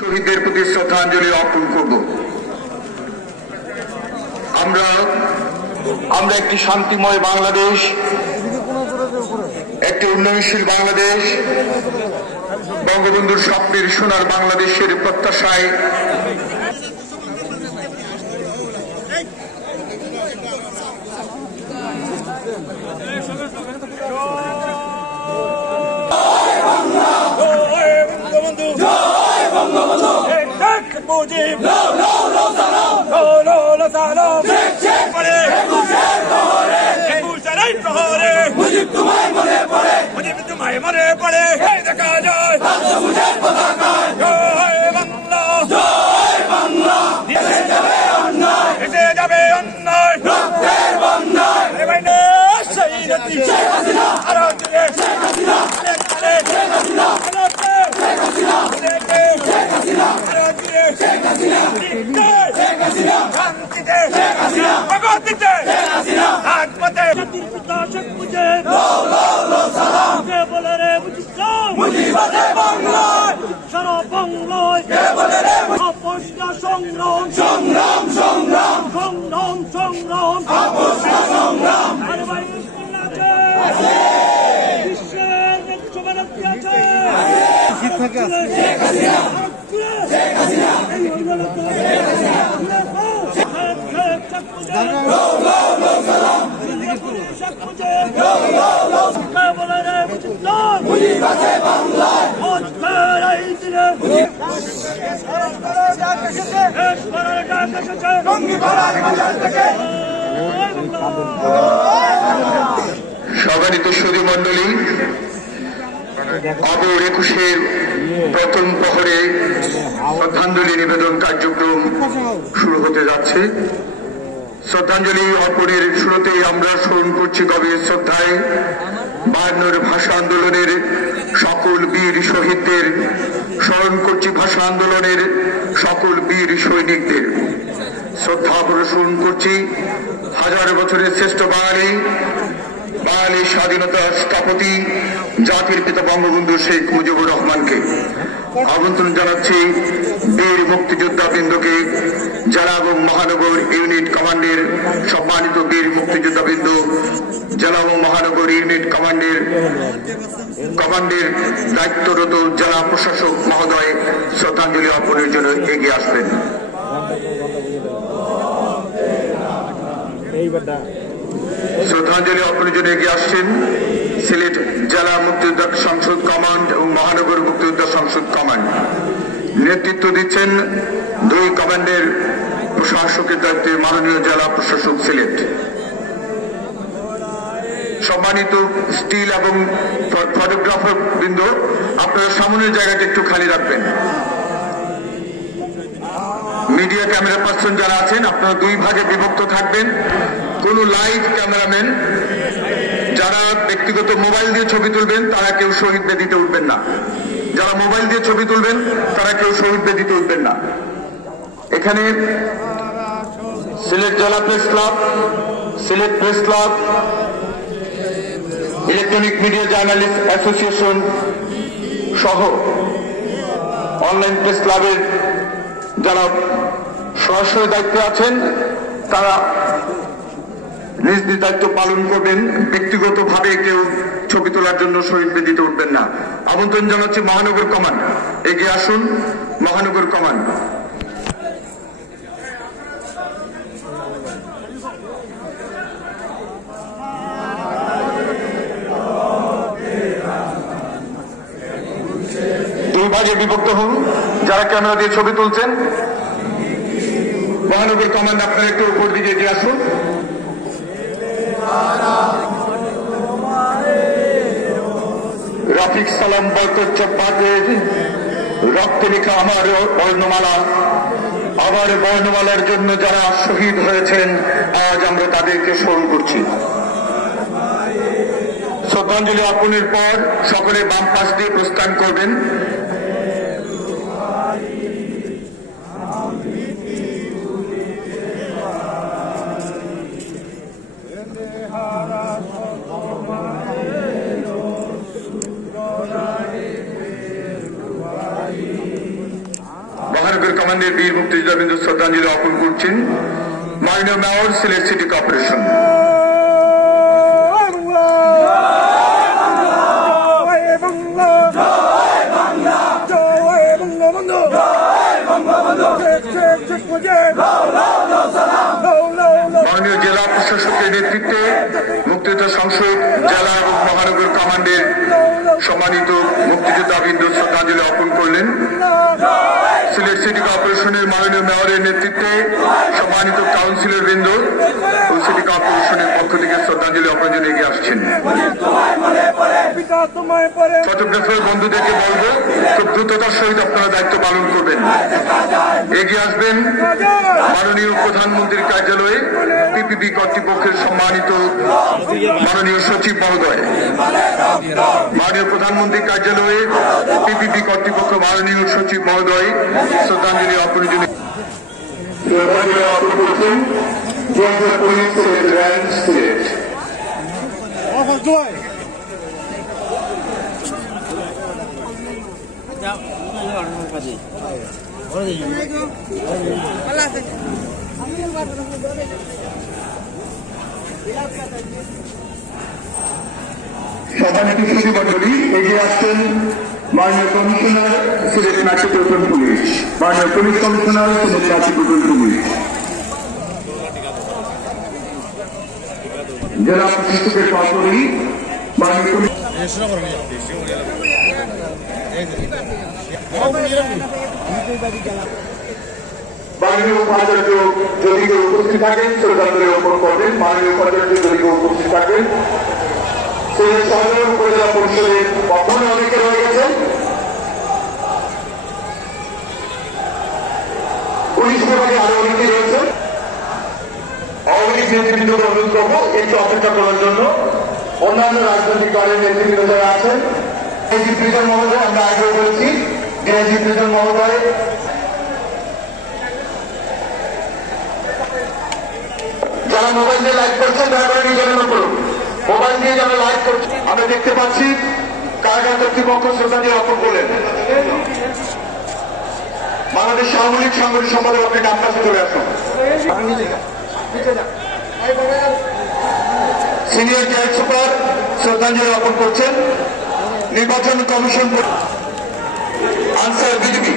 শহীদদের প্রতি শ্রদ্ধাঞ্জলি অর্পণ করব। আমরা একটি শান্তিময় বাংলাদেশ, একটি উন্নয়নশীল বাংলাদেশ, বঙ্গবন্ধুর স্বপ্নের সোনার বাংলাদেশের প্রত্যাশায় সম্মানিত সুধী মণ্ডলী, অবর 21-এর প্রথম প্রহরে শ্রদ্ধাঞ্জলি নিবেদন কার্যক্রম শুরু হতে যাচ্ছে। শ্রদ্ধাঞ্জলি অর্পণের শুরুতেই আমরা স্মরণ করছি গভীর শ্রদ্ধায় 52-এর ভাষা আন্দোলনের সকল বীর শহীদদের, স্মরণ করছি ভাষা আন্দোলনের সকল বীর সৈনিকদের, শ্রদ্ধা প্রদর্শন করছি হাজার বছরের শ্রেষ্ঠ বাঙালি স্বাধীনতার স্থপতি জাতির পিতা বঙ্গবন্ধু শেখ মুজিবুর রহমানকে। আমন্ত্রণ জানাচ্ছি বীর মুক্তিযোদ্ধা বৃন্দকে, জেলা এবং মহানগর ইউনিট কমান্ডের সম্মানিত বীর মুক্তিযোদ্ধা বৃন্দ, জেলা এবং মহানগর ইউনিট কমান্ডের দায়িত্বরত জেলা প্রশাসক মহোদয় শ্রদ্ধাঞ্জলি অর্পণের জন্য এগিয়ে আসবেন। শ্রদ্ধাঞ্জলি অর্পণের জন্য এগিয়ে আসছেন সিলেট জেলা মুক্তিযোদ্ধা সংসদ কমান্ড এবং মহানগর মুক্তিযোদ্ধা সংসদ কমান্ড। নেতৃত্ব দিচ্ছেন 2 কমান্ডের প্রশাসকের দায়িত্বে মাননীয় জেলা প্রশাসক সিলেট। সম্মানিত স্টিল এবং ফটোগ্রাফার বৃন্দ, আপনারা সামনের জায়গাটা একটু খালি রাখবেন। মিডিয়া ক্যামেরা পার্সন যারা আছেন আপনারা 2 ভাগে বিভক্ত থাকবেন। কোন লাইভ ক্যামেরাম্যান যারা ব্যক্তিগত মোবাইল দিয়ে ছবি তুলবেন তারা কেউ শহীদ বেদিতে উঠবেন না। যারা মোবাইল দিয়ে ছবি তুলবেন তারা কেউ শহীদ বেদিতে উঠবেন না। এখানে সিলেট জেলা press club, Sylhet press club, electronic media journalist association সহ অনলাইন প্রেস ক্লাবের যারা সরাসরি দায়িত্বে আছেন তারা নিজ নিজ দায়িত্ব পালন করবেন। ব্যক্তিগতভাবে কেউ ছবি তোলার জন্য শহীদ বেদিতে উঠবেন না। আমন্ত্রণ জানাচ্ছি মহানগর কমান্ড, এগিয়ে আসুন মহানগর কমান্ড। ভাগে বিভক্ত হন। যারা ক্যামেরা দিয়ে ছবি তুলছেন মহানগর কমান্ড আপনারা একটু উপর দিকে এগিয়ে আসুন। রাফিক সালাম বরকত চপ্পাকের রক্তে লেখা আমার বর্ণমালা, আমার বর্ণমালার জন্য যারা শহীদ হয়েছেন আজ আমরা তাদেরকে স্মরণ করছি। শ্রদ্ধাঞ্জলি অর্পণের পর সকলে বাম পাশ দিয়ে প্রস্থান করবেন। মহানগর কমান্ডের বীর মুক্তিযোদ্ধাবৃন্দ শ্রদ্ধাঞ্জলি অর্পণ করছেন। মাননীয় মেয়র, সিলেট সিটি কর্পোরেশন। মাননীয় জেলা প্রশাসকের নেতৃত্বে মুক্তিযোদ্ধা সংসদ, জেলা এবং মহানগর কমান্ডের সম্মানিত মুক্তিযোদ্ধাবৃন্দ শ্রদ্ধাঞ্জলি অর্পণ করলেন। সিলেট সিটি কর্পোরেশনের মাননীয় মেয়রের নেতৃত্বে সম্মানিত কাউন্সিলর বৃন্দ ও সিটি কর্পোরেশনের পক্ষ থেকে শ্রদ্ধাঞ্জলি অর্পণের জন্য এগিয়ে আসছেন। ফটোগ্রাফার বন্ধুদেরকে বলবো, খুব দ্রুততার সহিত আপনারা দায়িত্ব পালন করবেন। এগিয়ে আসবেন মাননীয় প্রধানমন্ত্রীর কার্যালয়ে পিপিপি কর্তৃপক্ষের সম্মানিত মাননীয় সচিব মহোদয়, মাননীয় প্রধানমন্ত্রীর কার্যালয়ে পিপিপি কর্তৃপক্ষ মাননীয় সচিব মহোদয় শ্রদ্ধাঞ্জলি অর্পণের জন্য সম্মানিত সুধীমণ্ডলী, এগিয়ে আসছেন মাননীয় কমিশনার, সিলেট মেট্রোপলিটন পুলিশ, মাননীয় police commissioner, Sylhet metropolitan police, জেলা প্রশাসকের সহকারী, মাননীয় পুলিশ মাননীয় উপাচার্য যদি কেউ উপস্থিত থাকেন শ্রদ্ধাঞ্জলি অর্পণ করবেন। মাননীয় উপাচার্য যদি কেউ উপস্থিত থাকেন। সিলেট শহরের উপজেলা পরিষদের কখনো অনেকে রয়ে গেছেন, পুলিশ বিভাগে আরো অনেকে রয়েছেন। আওয়ামী লীগ নেতৃবৃন্দকে অনুরোধ করবো একটু অপেক্ষা করার জন্য। অন্যান্য রাজনৈতিক দলের নেতৃবৃন্দ যারা আছেন, ডিআইজি প্রিজন মহোদয়, আমরা আগেও বলেছি, ডিআইজি প্রিজন মহোদয়, যারা মোবাইল দিয়ে লাইভ করছেন দয়া করে নিজের করুন। মোবাইল দিয়ে যারা লাইভ করছেন, আমরা দেখতে পাচ্ছি কারাগার কর্তৃপক্ষ শ্রদ্ধাঞ্জলি অর্পণ করলেন। বাংলাদেশ সামরিক সাংগঠনিক সম্পাদক আপনি ডান কাছে চলে আসুন। সিনিয়র জেড সুপার শ্রদ্ধাঞ্জলি অর্পণ করছেন। নির্বাচন commission Ansar BGB,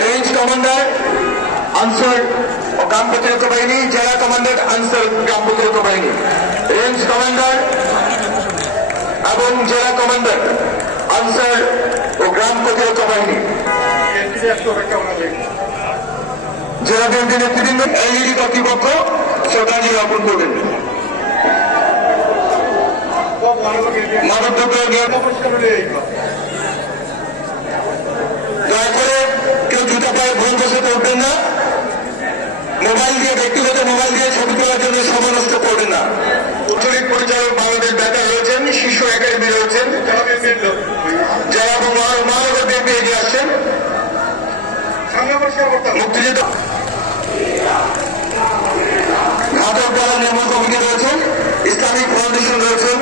range commander Ansar গ্রাম প্রতিরক্ষা বাহিনী, জেলা কমান্ডার আনসার গ্রাম প্রতিরক্ষা বাহিনী, রেঞ্জ কমান্ডার এবং জেলা কমান্ডার আনসার ও গ্রাম প্রতিরক্ষা বাহিনী, জেলা বিএনপি নেতৃবৃন্দ, এলইডি কর্তৃপক্ষ শ্রদ্ধাঞ্জলি অর্পণ করবেন। দয়া করে কেউ জুতা পায়ে ভুল বসে করবেন না। মোবাইল দিয়ে, ব্যক্তিগত মোবাইল দিয়ে ছবি তোলার জন্য সময় নষ্ট করবেন না। আঞ্চলিক পরিচালক বাংলাদেশ বেতার রয়েছেন, শিশু একাডেমি রয়েছেন, যারা এবং মহানগর বিএনপি এগিয়ে আসছেন। মুক্তিযুদ্ধ ঘাতক দল নির্মূল কমিটি রয়েছেন, ইসলামিক ফাউন্ডেশন রয়েছেন,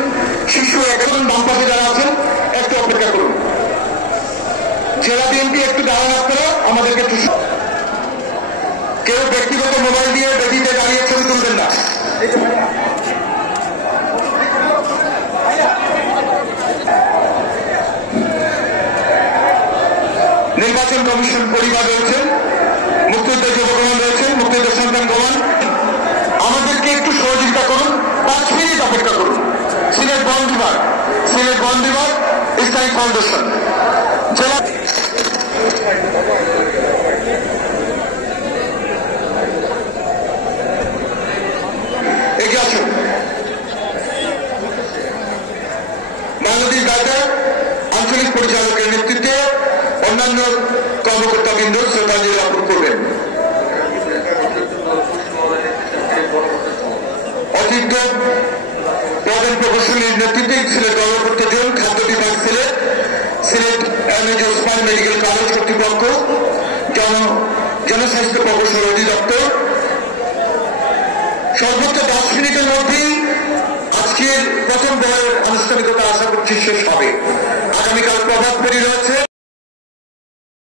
শিশু একাডেমি। বাম পাশে যারা আছেন একটু অপেক্ষা করুন। জেলা বিএনপি একটু দাঁড়ান, আপনারা আমাদেরকে একটু, কেউ ব্যক্তিগত মোবাইল দিয়ে বেদিতে দাঁড়িয়ে ছবি তুলবেন না। নির্বাচন কমিশন পরিবার রয়েছেন, মুক্তিযোদ্ধা যুব কমান রয়েছেন, মুক্তিযোদ্ধা সন্তান কমান, আমাদেরকে একটু সহযোগিতা করুন। 5 মিনিট অপেক্ষা করুন। সিলেট বন বিভাগ, সিলেট বন বিভাগ, ইসলামিক ফাউন্ডেশন, জেলা এগিয়ে আসুন। বাংলাদেশ বেতার আঞ্চলিক পরিচালকের নেতৃত্বে অন্যান্য কর্মকর্তাবৃন্দ শ্রদ্ধাঞ্জলি অর্পণ করবেন। অতিরিক্ত প্রধান প্রকৌশলীর নেতৃত্বে সিলেট গণপ্রত্যাজন খাদ্য বিভাগ, Sylhet, Sylhet MAG Osman medical college কর্তৃপক্ষ, জনস্বাস্থ্য প্রকৌশল অধিদপ্তর। সর্বোচ্চ 10 মিনিটের মধ্যেই আজকের প্রথম দলের আনুষ্ঠানিকতা আশা করছি শেষ হবে। আগামীকাল প্রভাত ফেরি রয়েছে।